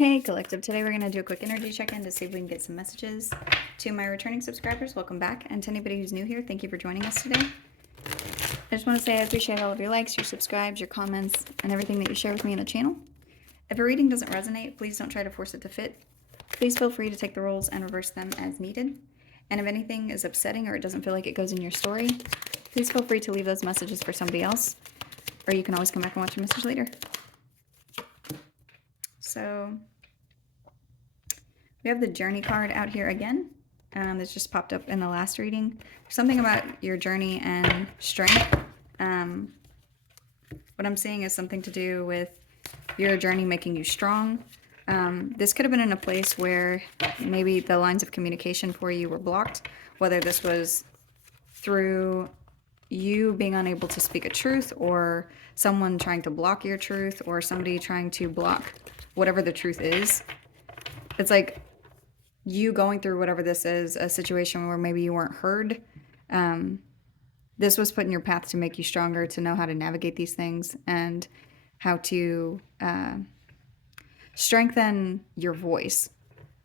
Hey Collective, today we're going to do a quick energy check-in to see if we can get some messages. To my returning subscribers, welcome back, and to anybody who's new here, thank you for joining us today. I just want to say I appreciate all of your likes, your subscribes, your comments, and everything that you share with me in the channel. If a reading doesn't resonate, please don't try to force it to fit. Please feel free to take the roles and reverse them as needed. And if anything is upsetting or it doesn't feel like it goes in your story, please feel free to leave those messages for somebody else, or you can always come back and watch your message later. So we have the journey card out here again. This just popped up in the last reading. There's something about your journey and strength. What I'm seeing is something to do with your journey making you strong. This could have been in a place where maybe the lines of communication for you were blocked, whether this was through you being unable to speak a truth, or someone trying to block your truth, or somebody trying to block whatever the truth is. It's like you going through whatever this is, a situation where maybe you weren't heard. This was put in your path to make you stronger, to know how to navigate these things and how to strengthen your voice,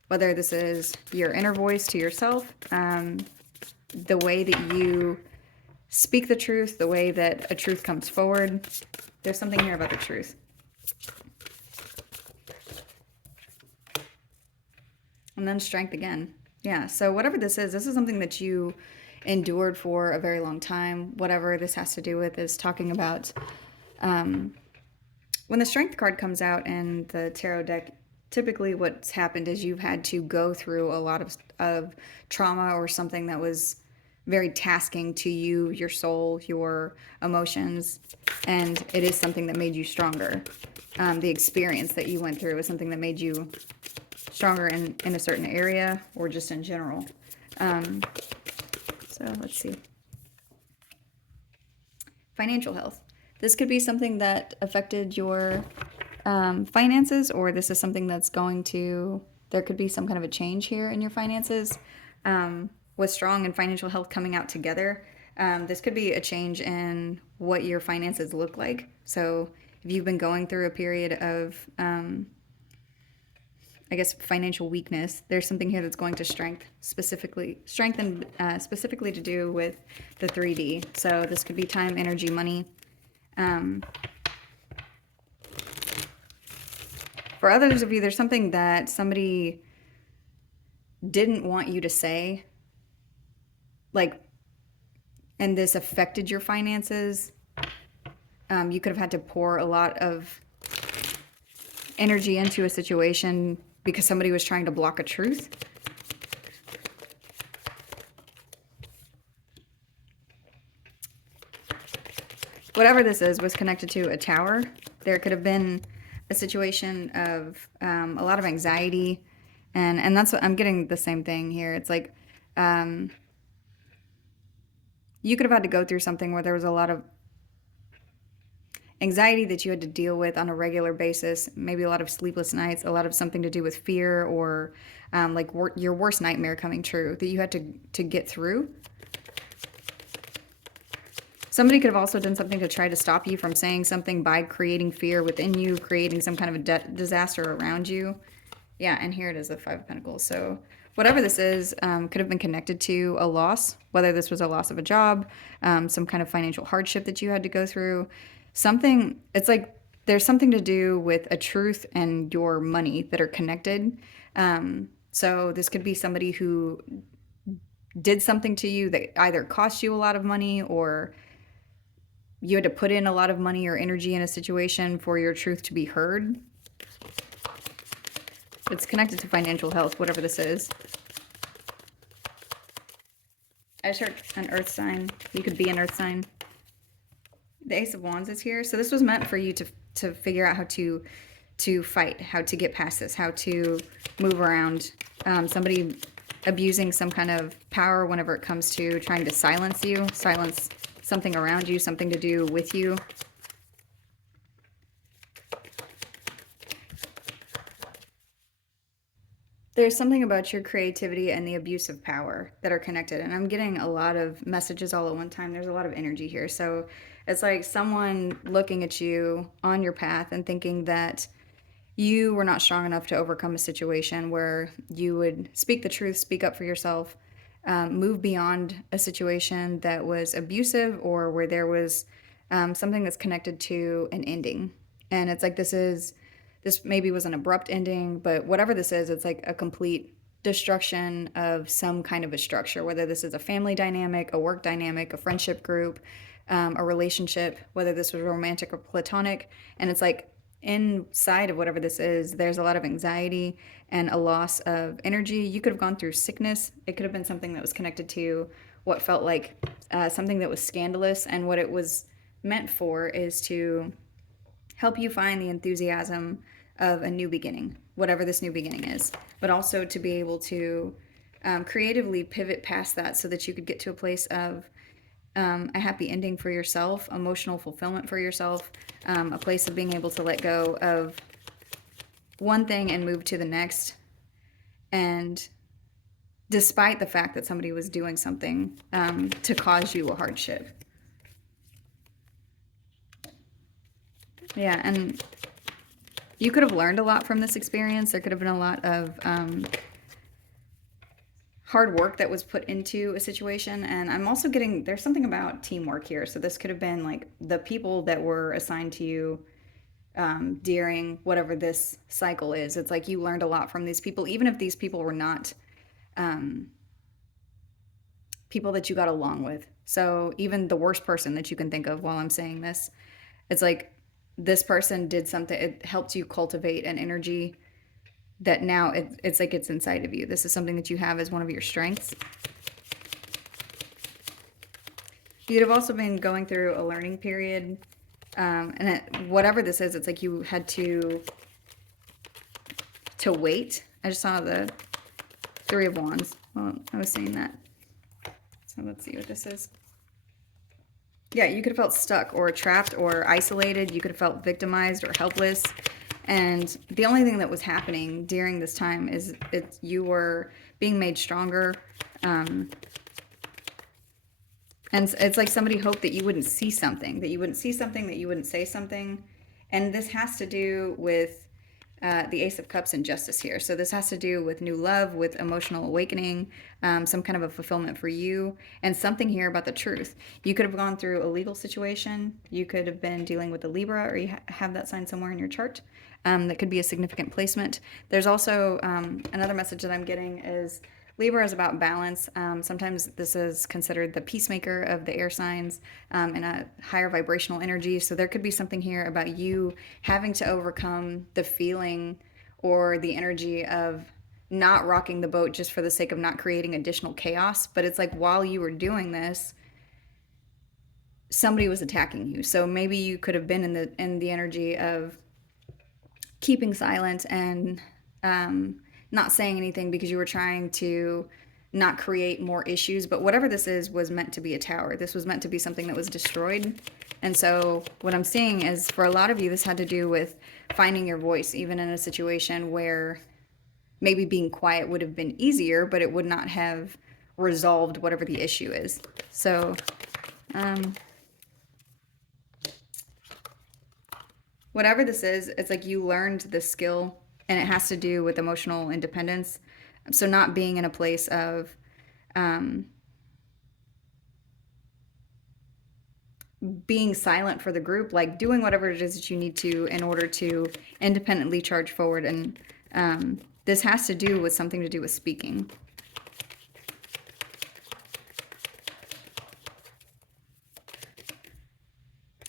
whether this is your inner voice to yourself, the way that you speak the truth, the way that a truth comes forward. There's something here about the truth. And then strength again. Yeah, so whatever this is something that you endured for a very long time. Whatever this has to do with is talking about when the strength card comes out in the tarot deck, typically what's happened is you've had to go through a lot of trauma or something that was very tasking to you, your soul, your emotions, and it is something that made you stronger. The experience that you went through was something that made you stronger in a certain area or just in general. So let's see. Financial health. This could be something that affected your finances, or this is something that's going to, there could be some kind of a change here in your finances. With strong and financial health coming out together, this could be a change in what your finances look like. So if you've been going through a period of I guess financial weakness, there's something here that's going to strengthen specifically to do with the 3D. So this could be time, energy, money. For others of you, there's something that somebody didn't want you to say, like, and this affected your finances. You could have had to pour a lot of energy into a situation because somebody was trying to block a truth. Whatever this is was connected to a tower. There could have been a situation of a lot of anxiety, and that's what I'm getting, the same thing here. It's like you could have had to go through something where there was a lot of anxiety that you had to deal with on a regular basis, maybe a lot of sleepless nights, a lot of something to do with fear, or like your worst nightmare coming true that you had to get through. Somebody could have also done something to try to stop you from saying something by creating fear within you, creating some kind of a disaster around you. Yeah, and here it is, the Five of Pentacles. So whatever this is could have been connected to a loss, whether this was a loss of a job, some kind of financial hardship that you had to go through. Something, it's like there's something to do with a truth and your money that are connected. So this could be somebody who did something to you that either cost you a lot of money, or you had to put in a lot of money or energy in a situation for your truth to be heard. It's connected to financial health, whatever this is. I just heard an earth sign. You could be an earth sign. The Ace of Wands is here. So this was meant for you to figure out how to fight, how to get past this, how to move around. Somebody abusing some kind of power whenever it comes to trying to silence you, silence something around you, something to do with you. There's something about your creativity and the abuse of power that are connected. And I'm getting a lot of messages all at one time. There's a lot of energy here. So it's like someone looking at you on your path and thinking that you were not strong enough to overcome a situation where you would speak the truth, speak up for yourself, move beyond a situation that was abusive or where there was something that's connected to an ending. And it's like this maybe was an abrupt ending, but whatever this is, it's like a complete destruction of some kind of a structure, whether this is a family dynamic, a work dynamic, a friendship group, a relationship, whether this was romantic or platonic. And it's like inside of whatever this is, there's a lot of anxiety and a loss of energy. You could have gone through sickness. It could have been something that was connected to what felt like something that was scandalous. And what it was meant for is to help you find the enthusiasm of a new beginning, whatever this new beginning is, but also to be able to creatively pivot past that so that you could get to a place of a happy ending for yourself, emotional fulfillment for yourself, a place of being able to let go of one thing and move to the next. And despite the fact that somebody was doing something to cause you a hardship. Yeah, and you could have learned a lot from this experience. There could have been a lot of hard work that was put into a situation. And I'm also getting, there's something about teamwork here. So this could have been like the people that were assigned to you during whatever this cycle is. It's like you learned a lot from these people, even if these people were not people that you got along with. So even the worst person that you can think of while I'm saying this, it's like this person did something, it helped you cultivate an energy that now it's like it's inside of you. This is something that you have as one of your strengths. You'd have also been going through a learning period. Whatever this is, it's like you had to wait. I just saw the Three of Wands. Well, I was saying that. So let's see what this is. Yeah, you could have felt stuck or trapped or isolated. You could have felt victimized or helpless. And the only thing that was happening during this time is you were being made stronger. And it's like somebody hoped that you wouldn't see something, that you wouldn't say something. And this has to do with the Ace of Cups and Justice here. So this has to do with new love, with emotional awakening, some kind of a fulfillment for you, and something here about the truth. You could have gone through a legal situation. You could have been dealing with a Libra, or you have that sign somewhere in your chart. That could be a significant placement. There's also another message that I'm getting is Libra is about balance. Sometimes this is considered the peacemaker of the air signs and a higher vibrational energy. So there could be something here about you having to overcome the feeling or the energy of not rocking the boat just for the sake of not creating additional chaos. But it's like while you were doing this, somebody was attacking you. So maybe you could have been in the energy of keeping silent and not saying anything because you were trying to not create more issues. But whatever this is was meant to be a tower. This was meant to be something that was destroyed. And so what I'm seeing is for a lot of you, this had to do with finding your voice, even in a situation where maybe being quiet would have been easier, but it would not have resolved whatever the issue is. So whatever this is, it's like you learned the skill, and it has to do with emotional independence. So not being in a place of being silent for the group, like doing whatever it is that you need to in order to independently charge forward. And this has to do with something to do with speaking.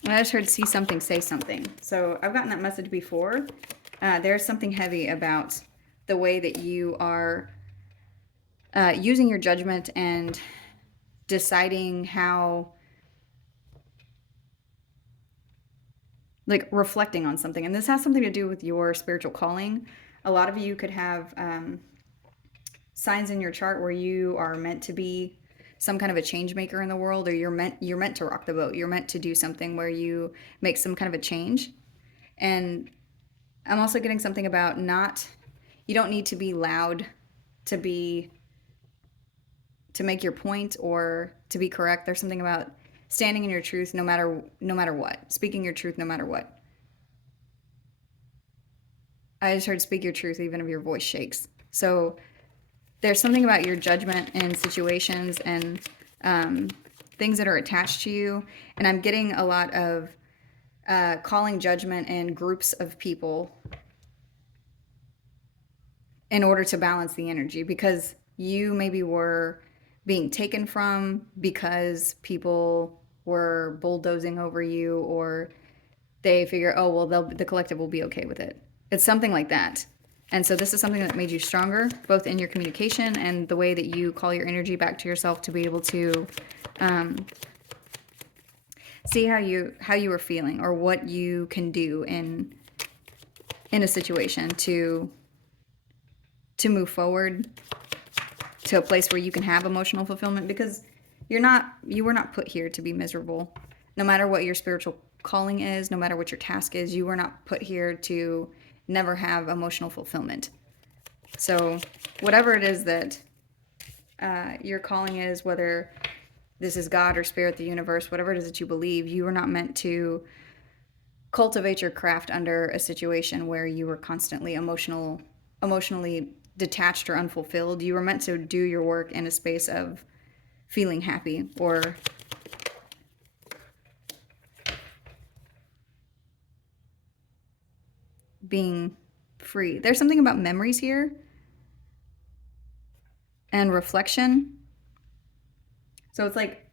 I just heard see something, say something. So I've gotten that message before. There's something heavy about the way that you are using your judgment and deciding how, like reflecting on something. And this has something to do with your spiritual calling. A lot of you could have signs in your chart where you are meant to be some kind of a change maker in the world, or you're meant to rock the boat. You're meant to do something where you make some kind of a change. And I'm also getting something about you don't need to be loud to make your point or to be correct. There's something about standing in your truth no matter what, speaking your truth no matter what. I just heard speak your truth even if your voice shakes. So there's something about your judgment in situations and things that are attached to you. And I'm getting a lot of calling judgment in groups of people in order to balance the energy, because you maybe were being taken from because people were bulldozing over you, or they figure, oh, well, the collective will be okay with it. It's something like that. And so this is something that made you stronger, both in your communication and the way that you call your energy back to yourself to be able to see how you were feeling, or what you can do in a situation to move forward to a place where you can have emotional fulfillment, because you were not put here to be miserable. No matter what your spiritual calling is, no matter what your task is, you were not put here to never have emotional fulfillment. So whatever it is that your calling is, whether this is God or spirit, the universe, whatever it is that you believe, you were not meant to cultivate your craft under a situation where you were constantly emotionally detached or unfulfilled. You were meant to do your work in a space of feeling happy or being free. There's something about memories here and reflection. So it's like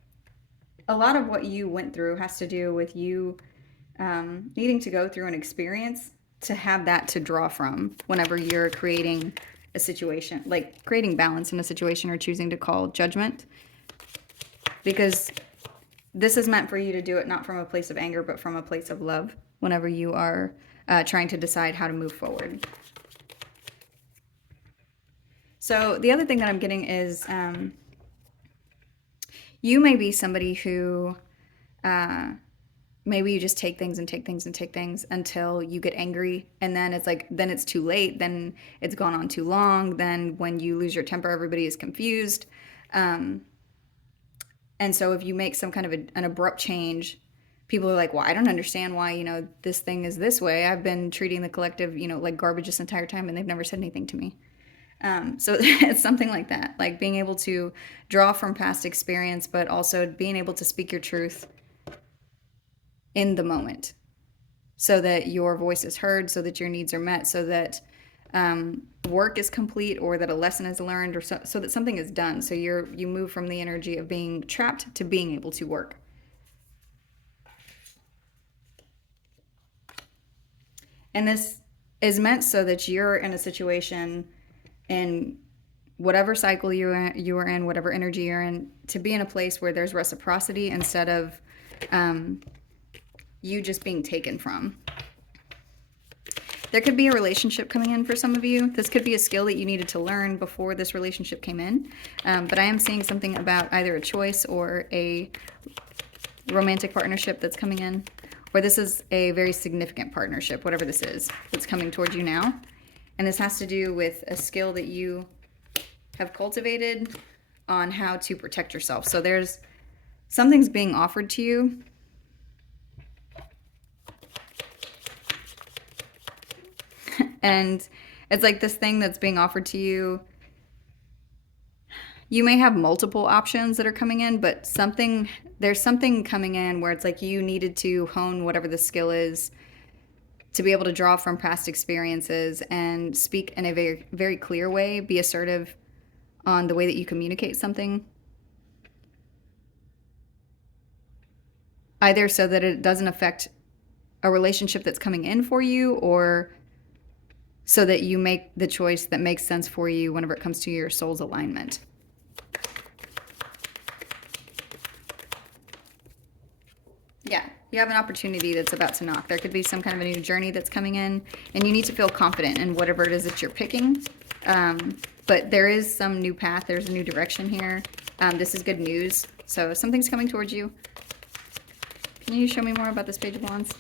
a lot of what you went through has to do with you needing to go through an experience to have that to draw from whenever you're creating a situation, like creating balance in a situation or choosing to call judgment. Because this is meant for you to do it not from a place of anger, but from a place of love whenever you are trying to decide how to move forward. So the other thing that I'm getting is you may be somebody who maybe you just take things and take things and take things until you get angry, and then it's like, then it's too late, then it's gone on too long, then when you lose your temper, everybody is confused. And so if you make some kind of an abrupt change, people are like, well, I don't understand why, this thing is this way. I've been treating the collective, like garbage this entire time, and they've never said anything to me. So it's something like that, like being able to draw from past experience, but also being able to speak your truth in the moment so that your voice is heard, so that your needs are met, so that work is complete, or that a lesson is learned, or so that something is done. So you move from the energy of being trapped to being able to work. And this is meant so that you're in a situation, in whatever cycle you are in, whatever energy you're in, to be in a place where there's reciprocity instead of you just being taken from. There could be a relationship coming in for some of you. This could be a skill that you needed to learn before this relationship came in. But I am seeing something about either a choice or a romantic partnership that's coming in, or this is a very significant partnership, whatever this is, that's coming towards you now. And this has to do with a skill that you have cultivated on how to protect yourself. So there's something's being offered to you. And it's like this thing that's being offered to you. You may have multiple options that are coming in, but there's something coming in where it's like you needed to hone whatever the skill is to be able to draw from past experiences and speak in a very, very clear way, be assertive on the way that you communicate something. Either so that it doesn't affect a relationship that's coming in for you, or so that you make the choice that makes sense for you whenever it comes to your soul's alignment. Yeah, you have an opportunity that's about to knock. There could be some kind of a new journey that's coming in, and you need to feel confident in whatever it is that you're picking. But there is some new path. There's a new direction here. This is good news. So something's coming towards you. Can you show me more about this Page of Wands?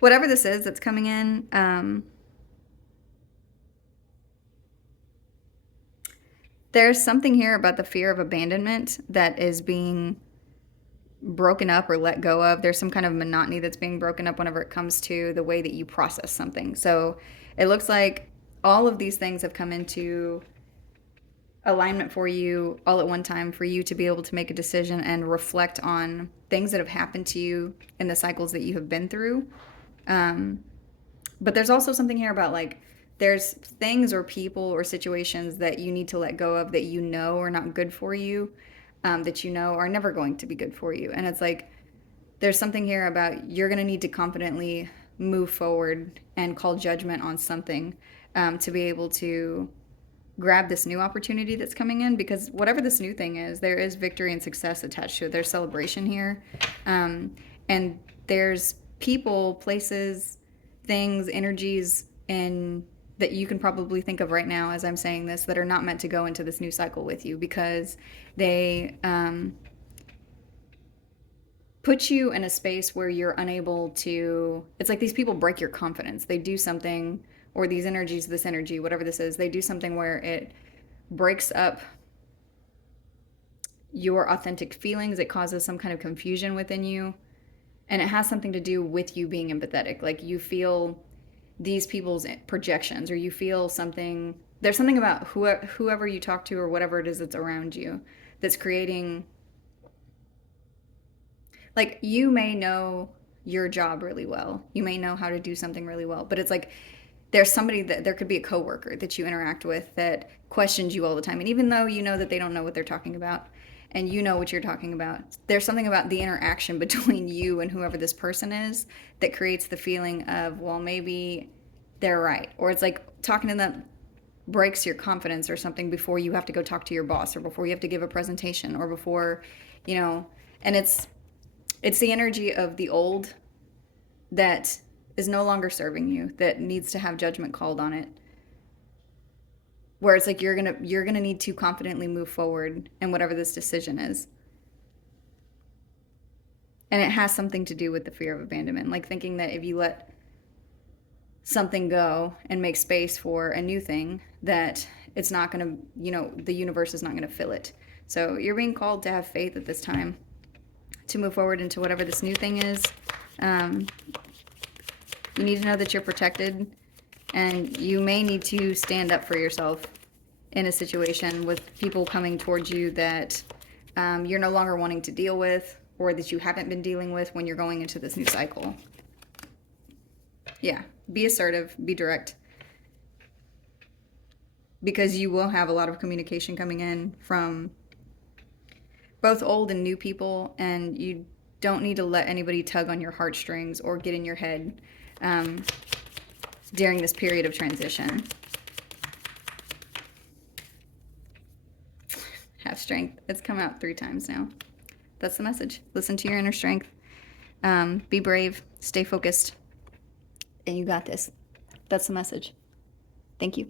Whatever this is that's coming in, There's something here about the fear of abandonment that is being broken up or let go of. There's some kind of monotony that's being broken up whenever it comes to the way that you process something. So it looks like all of these things have come into alignment for you all at one time for you to be able to make a decision and reflect on things that have happened to you in the cycles that you have been through. But there's also something here about like there's things or people or situations that you need to let go of that you know are not good for you, that you know are never going to be good for you. And it's like there's something here about you're going to need to confidently move forward and call judgment on something to be able to grab this new opportunity that's coming in, because whatever this new thing is, there is victory and success attached to it. There's celebration here. And there's people, places, things, energies in that you can probably think of right now as I'm saying this that are not meant to go into this new cycle with you, because they put you in a space where you're unable to, it's like these people break your confidence. They do something, or these energies, this energy, whatever this is, they do something where it breaks up your authentic feelings. It causes some kind of confusion within you. And it has something to do with you being empathetic. Like you feel these people's projections, or you feel something, there's something about whoever you talk to or whatever it is that's around you that's creating, like you may know your job really well. You may know how to do something really well, but it's like there's somebody that there could be a coworker that you interact with that questions you all the time. And even though you know that they don't know what they're talking about and you know what you're talking about, there's something about the interaction between you and whoever this person is that creates the feeling of, well, maybe they're right. Or it's like talking to them breaks your confidence or something before you have to go talk to your boss, or before you have to give a presentation, or before, you know, and it's the energy of the old that is no longer serving you, that needs to have judgment called on it. Where it's like you're gonna need to confidently move forward in whatever this decision is. And it has something to do with the fear of abandonment, like thinking that if you let something go and make space for a new thing, that it's not gonna, the universe is not gonna fill it. So you're being called to have faith at this time to move forward into whatever this new thing is. You need to know that you're protected, and you may need to stand up for yourself in a situation with people coming towards you that you're no longer wanting to deal with, or that you haven't been dealing with when you're going into this new cycle. Yeah, be assertive, be direct, because you will have a lot of communication coming in from both old and new people, and you don't need to let anybody tug on your heartstrings or get in your head during this period of transition. Have strength. It's come out 3 times now. That's the message. Listen to your inner strength. Be brave. Stay focused. And you got this. That's the message. Thank you.